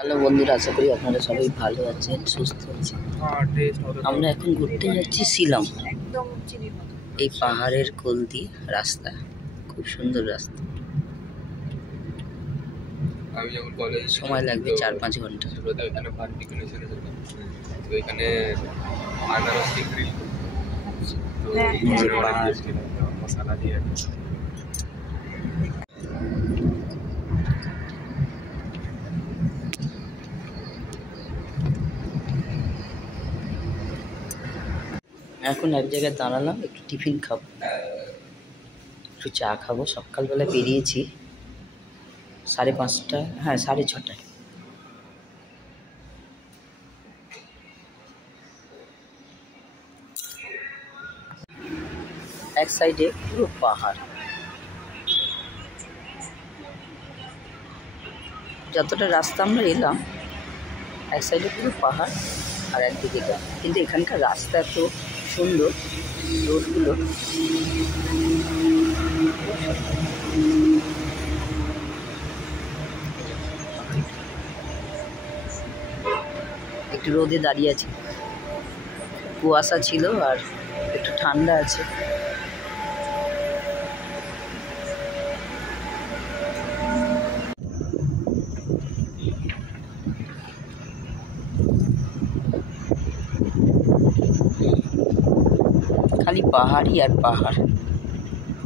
Hello বন্ধুরা, আশা করি আপনারা সবাই ভালো আছেন, সুস্থ আছেন। আমরা এখন ঘুরতে যাচ্ছি শিলং। এই পাহাড়ের কোল দিয়ে রাস্তা, খুব সুন্দর রাস্তা। সময় লাগবে 4-5 ঘন্টা। এখন এক জায়গায় দাঁড়ালাম, একটু টিফিন খাবো, একটু চা খাবো। সকালবেলা বেরিয়েছি 5:30, হ্যাঁ 6:30টায়। এক সাইডে পুরো পাহাড়, যতটা রাস্তা আমরা এলাম এক সাইডে পুরো পাহাড় আর একদিকে গ্রাম। কিন্তু এখানকার রাস্তা এত সুন্দর, রোডগুলো একটু রোদে দাঁড়িয়ে আছি, কুয়াশা ছিল আর একটু ঠান্ডা আছে। খালি পাহাড়ই আর পাহাড়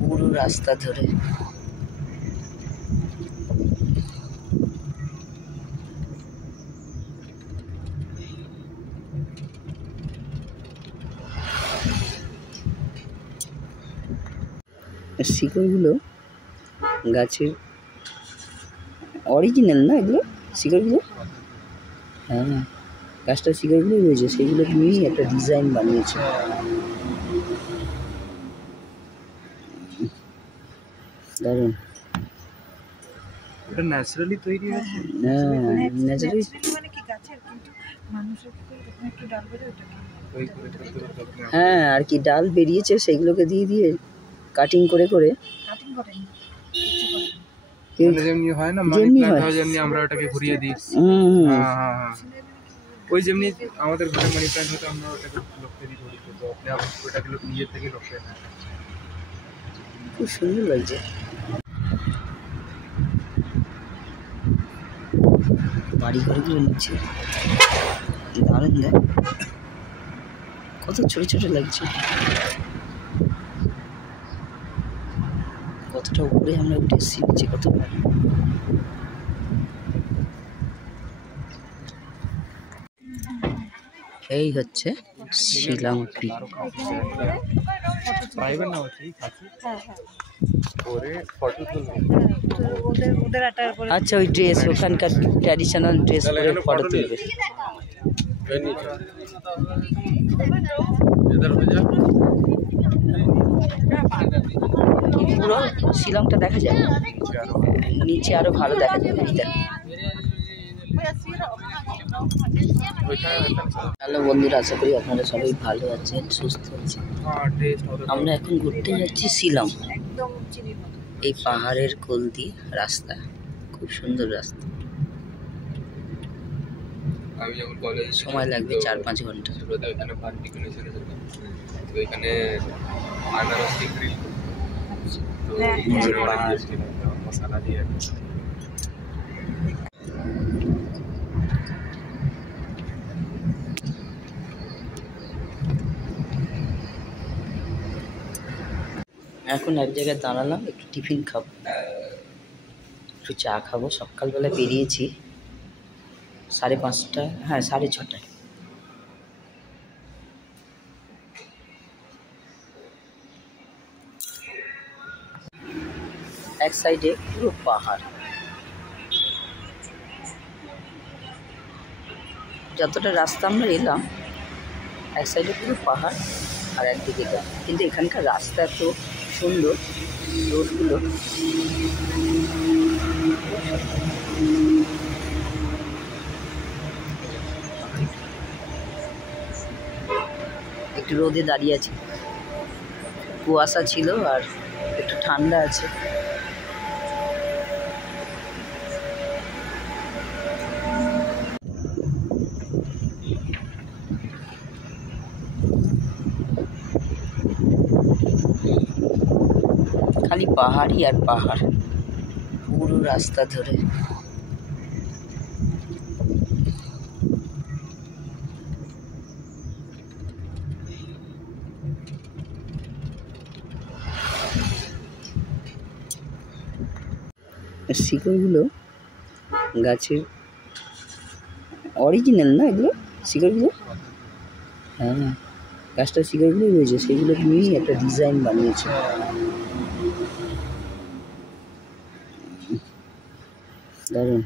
পুরো রাস্তা ধরে। শিকড়গুলো গাছের অরিজিনাল না, এগুলো শিকড়গুলো, হ্যাঁ গাছটার শিকড়গুলোই রয়েছে, সেগুলো নিয়েই একটা ডিজাইন বানিয়েছে। দারুণ, এটা ন্যাচারালি তৈরি হয়েছে। হ্যাঁ ন্যাচারালি। হ্যাঁ আর কি ডাল বেরিয়েছে, সেগুলোকে দিয়ে দিয়ে কাটিং করে করে যেমনি হয় না, মানি প্ল্যান্ট হয় যেমনি আমরা ওটাকে ঘুরিয়ে দিই। হ্যাঁ ওই যেমনি আমাদের ঘরে মানি প্ল্যান্ট হতো, আমরা ওটাকে লক্ষ্যে দিই, ধরি তো আপনি ওটাকে নিজের থেকে লক্ষ্যে নেন। খুব সুন্দর লাগছে। বাড়ি ঘরগুলো নিচ্ছে, দারুণ দেখ, কত ছোট ছোট লাগছে। কতটা উপরে আমরা উঠে এসেছি, নিচে কত। এই হচ্ছে শিলং পিক। আচ্ছা ওই ড্রেস, ওখানকার ট্র্যাডিশনাল ড্রেস পরে ফটো তুলবে। পুরো শিলংটা দেখা যায়, নিচে আরো ভালো দেখা যায়। হ্যালো বন্ধুরা, আশা করি আপনারা সবাই ভালো আছেন, সুস্থ আছেন। আমরা এখন ঘুরতে যাচ্ছি শিলং। এই পাহাড়ের কোল দিয়ে রাস্তা, খুব সুন্দর রাস্তা। সময় লাগবে 4-5 ঘন্টা। এখন এক জায়গায় দাঁড়ালাম, একটু টিফিন খাবো, একটু চা খাবো। সকালবেলা বেরিয়েছি 5:30, হ্যাঁ 6:30টায়। এক সাইডে পুরো পাহাড়, যতটা রাস্তা আমরা এলাম এক সাইডে পুরো পাহাড় আর একদিকে গ্রাম। কিন্তু এখানকার রাস্তা এত সুন্দর, রোডগুলো একটু রোদে দাঁড়িয়ে আছি, কুয়াশা ছিল আর একটু ঠান্ডা আছে। পাহাড়ই আর পাহাড় পুরো রাস্তা ধরে। শিকড়গুলো গাছের অরিজিনাল না, এগুলো শিকড়গুলো, হ্যাঁ গাছটার শিকড়গুলোই রয়েছে, সেগুলো নিয়েই একটা ডিজাইন বানিয়েছে। দারুণ,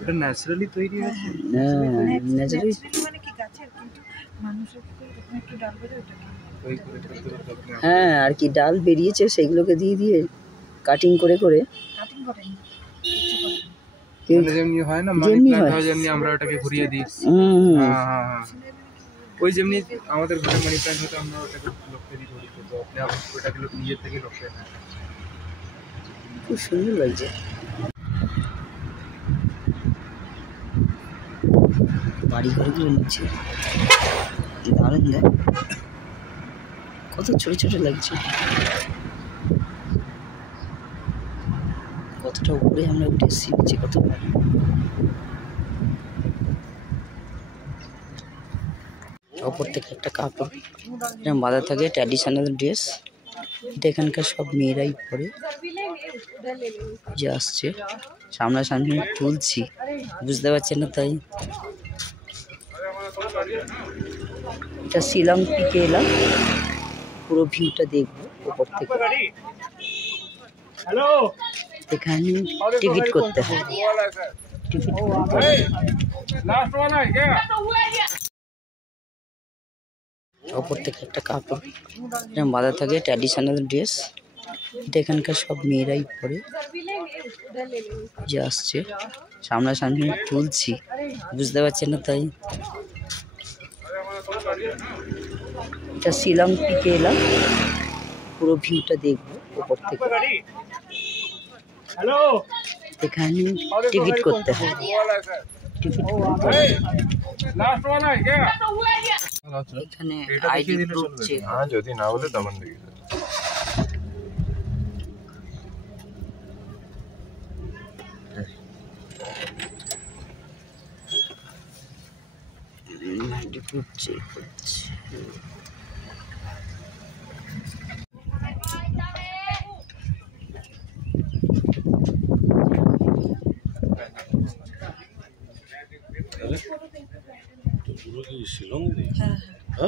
এটা ন্যাচারালি তৈরি হয়েছে। হ্যাঁ ন্যাচারালি, হ্যাঁ আর কি ডাল বেরিয়েছে সেগুলোকে দিয়ে দিয়ে কাটিং করে করে যেমনি হয় না, মানি প্ল্যান্ট হয় যেমনি আমরা ওটাকে ঘুরিয়ে দিই। ওই যেমনি আমাদের ঘরে মানি প্ল্যান্ট হতো, আমরা ওটাকে লক্ষ্যে দিই ধরি, তো আপনি ওটাকে নিজের থেকে লক্ষ্যে নেন। খুব সুন্দর লাগছে। বাড়ি ঘরগুলো নিচ্ছে, দারুণ দেখ কত ছোট ছোট লাগছে, কতটা উপরে আমরা উঠে এসেছি, নিচে কত ওপর থেকে একটা কাপড় বাঁধা থাকে, ট্র্যাডিশনাল ড্রেস, এটা এখানকার সব মেয়েরাই পরে। যে আসছে সামনাসামনি তুলছি, বুঝতে পারছেন না তাই। এটা শিলং পিকে এলাম, পুরো ভিউটা দেখবো ওপর থেকে। এখানে টিকিট করতে হয়, টিকিট ওপর থেকে একটা কাপড় বাঁধা থাকে, ট্র্যাডিশনাল ড্রেস, এটা এখানকার সব মেয়েরাই পরে। যে আসছে সামনাসামনি তুলছি, বুঝতে পারছেন না তাই। এটা শিলং পিকে এলাম, পুরো ভিউটা দেখবো ওপর থেকে। এখানে টিকিট করতে হয়, টিকিট এখানে আইডি প্রুফ চেক, যদি না বলে তখন দেখি। আইডি প্রুফ চেক করছে।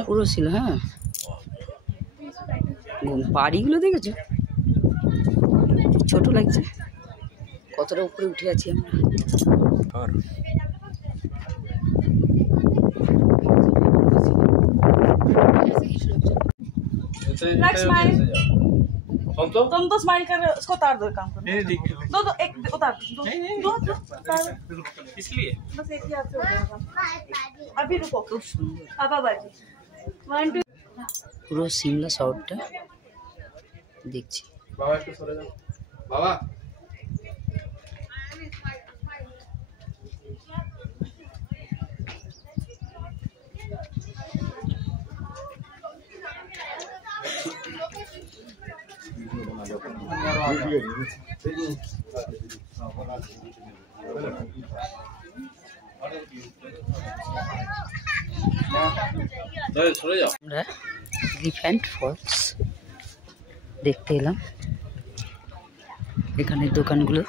পুরো ছিল, হ্যাঁ বাড়িগুলো দেখেছো, ছোট লাগছে, কতটা উপরে উঠে আছি আমরা। तुम तो स्माइल कर रहे हो, उसको उतार दो, काम करो। दो दो एक उतार दो, इसलिए बस एक ही हाथ से हो जाएगा। अभी रुको, अब बाजी 1 2 পুরো সিমলা শহরটা দেখছি। বাবা একটু সরে যাও বাবা। আমরা এলিফ্যান্ট ফলস দেখতে এলাম, এখানে দোকানগুলো